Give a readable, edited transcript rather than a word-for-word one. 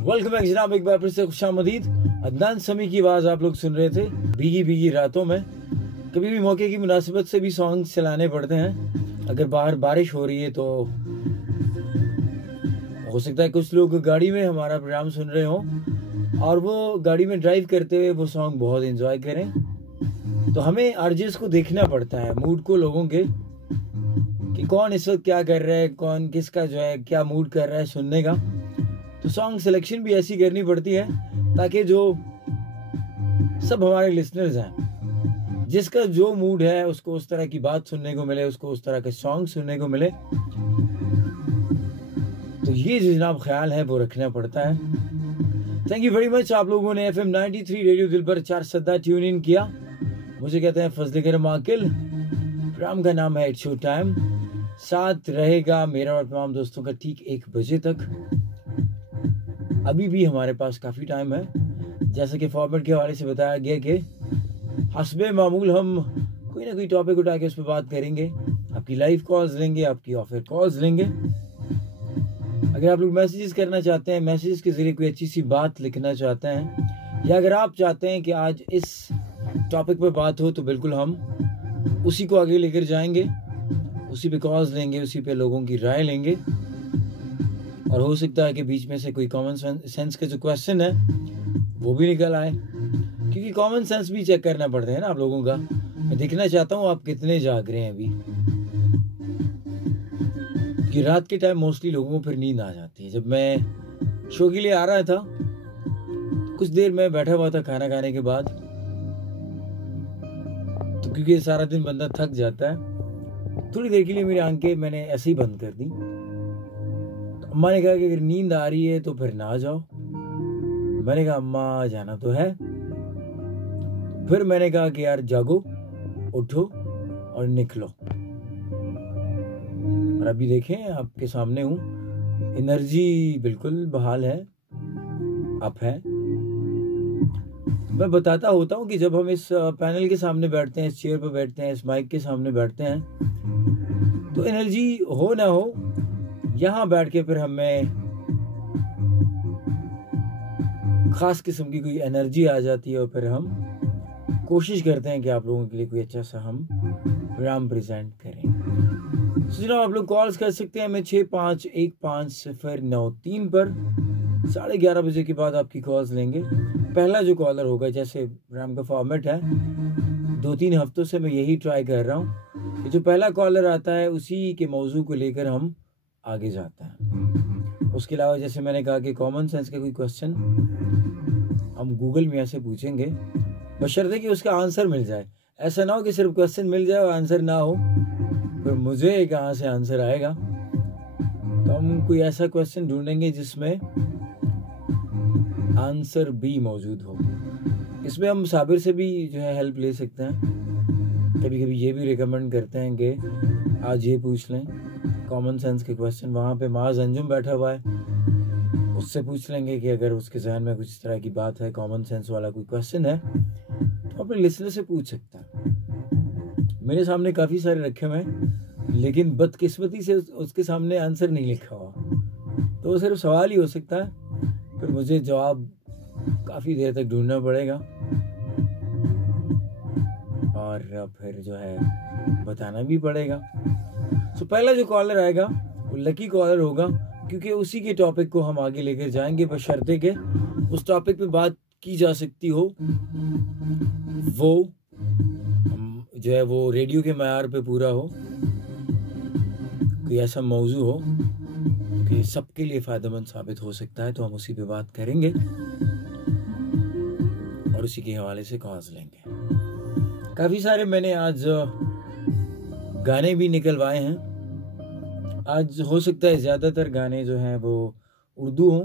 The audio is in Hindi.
वेलकम बैक जनाब, एक बार फिर से खुशामदीद। अदनान समी की आवाज़ आप लोग सुन रहे थे भीगी भीगी रातों में। कभी भी मौके की मुनासिबत से भी सॉन्ग चलाने पड़ते हैं। अगर बाहर बारिश हो रही है तो हो सकता है कुछ लोग गाड़ी में हमारा प्रोग्राम सुन रहे हों और वो गाड़ी में ड्राइव करते हुए वो सॉन्ग बहुत एंजॉय करें। तो हमें आरजेस को देखना पड़ता है, मूड को लोगों के, कि कौन इस वक्त क्या कर रहा है, कौन किसका जो है क्या मूड कर रहा है सुनने का। तो सॉन्ग सिलेक्शन भी ऐसी करनी पड़ती है ताकि जो सब हमारे लिसनर्स हैं, जिसका जो मूड है उसको उस तरह की बात सुनने को मिले, उसको उस तरह के सॉन्ग सुनने को मिले। तो ये जो जनाब ख्याल है वो रखना पड़ता है। Thank you very much. आप लोगों ने FM 93 रेडियो दिल पर 4 सदा ट्यून इन किया। मुझे कहते हैं फजल करम आकिल। प्रोग्राम का नाम है इट्स शो टाइम। साथ रहेगा मेरा और तमाम दोस्तों का ठीक 1 बजे तक। अभी भी हमारे पास काफ़ी टाइम है। जैसे कि फॉर्मेट के हवाले से बताया गया कि हस्बे मामूल हम कोई ना कोई टॉपिक उठा के उस पर बात करेंगे। आपकी लाइव कॉल्स लेंगे, आपकी ऑफर कॉल्स लेंगे। अगर आप लोग मैसेजेस करना चाहते हैं, मैसेज के ज़रिए कोई अच्छी सी बात लिखना चाहते हैं, या अगर आप चाहते हैं कि आज इस टॉपिक पर बात हो, तो बिल्कुल हम उसी को आगे लेकर जाएंगे, उसी पे कॉल्स लेंगे, उसी पे लोगों की राय लेंगे। और हो सकता है कि बीच में से कोई कॉमन सेंस के जो क्वेश्चन है वो भी निकल आए, क्योंकि कॉमन सेंस भी चेक करना पड़ता है ना आप लोगों का। मैं देखना चाहता हूँ आप कितने जाग रहे हैं अभी, कि रात के टाइम मोस्टली लोगों को फिर नींद आ जाती है। जब मैं शो के लिए आ रहा था, कुछ देर मैं बैठा हुआ था खाना खाने के बाद, तो क्योंकि सारा दिन बंदा थक जाता है, थोड़ी देर के लिए मेरी आंखें मैंने ऐसे ही बंद कर दी। अम्मा ने कहा कि अगर नींद आ रही है तो फिर ना जाओ। मैंने कहा अम्मा जाना तो है। फिर मैंने कहा कि यार जागो, उठो और निकलो। और अभी देखें आपके सामने हूँ, एनर्जी बिल्कुल बहाल है, अप है। मैं बताता होता हूँ कि जब हम इस पैनल के सामने बैठते हैं, इस चेयर पर बैठते हैं, इस माइक के सामने बैठते हैं, तो एनर्जी हो ना हो, यहाँ बैठ के फिर हमें खास किस्म की कोई एनर्जी आ जाती है और फिर हम कोशिश करते हैं कि आप लोगों के लिए कोई अच्छा सा हम प्रोग्राम प्रेजेंट करें। तो जनाब आप लोग कॉल्स कर सकते हैं हमें 65150993 पर। 11:30 बजे के बाद आपकी कॉल्स लेंगे। पहला जो कॉलर होगा, जैसे प्रोग्राम का फॉर्मेट है, 2-3 हफ्तों से मैं यही ट्राई कर रहा हूँ कि जो पहला कॉलर आता है उसी के मौजू को लेकर हम आगे जाते हैं। उसके अलावा जैसे मैंने कहा कि कॉमन सेंस का कोई क्वेश्चन हम गूगल में ऐसे पूछेंगे, बशर्ते कि उसका आंसर मिल जाए। ऐसा ना हो कि सिर्फ क्वेश्चन मिल जाए और आंसर ना हो, फिर मुझे कहाँ से आंसर आएगा। तो हम कोई ऐसा क्वेश्चन ढूंढेंगे जिसमें आंसर भी मौजूद हो। इसमें हम साबिर से भी जो है हेल्प ले सकते हैं। कभी कभी ये भी रिकमेंड करते हैं कि आज ये पूछ लें कॉमन सेंस के क्वेश्चन। वहाँ पे माज अंजुम बैठा हुआ है, उससे पूछ लेंगे कि अगर उसके जहन में कुछ इस तरह की बात है, कॉमन सेंस वाला कोई क्वेश्चन है, तो अपने लिसनर से पूछ सकता है। मेरे सामने काफ़ी सारे रखे हुए हैं, लेकिन बदकिस्मती से उसके सामने आंसर नहीं लिखा हुआ, तो वो सिर्फ सवाल ही हो सकता है। फिर मुझे जवाब काफ़ी देर तक ढूंढना पड़ेगा और फिर जो है बताना भी पड़ेगा। तो पहला जो कॉलर आएगा वो लकी कॉलर होगा, क्योंकि उसी के टॉपिक को हम आगे लेकर जाएंगे, बशर्ते के उस टॉपिक पे बात की जा सकती हो, वो जो है वो रेडियो के मयार पे पूरा हो, कोई ऐसा मौजू हो कि सबके लिए फ़ायदेमंद साबित हो सकता है, तो हम उसी पे बात करेंगे और उसी के हवाले से कॉल्स लेंगे। काफ़ी सारे मैंने आज गाने भी निकलवाए हैं। आज हो सकता है ज़्यादातर गाने जो हैं वो उर्दू हों,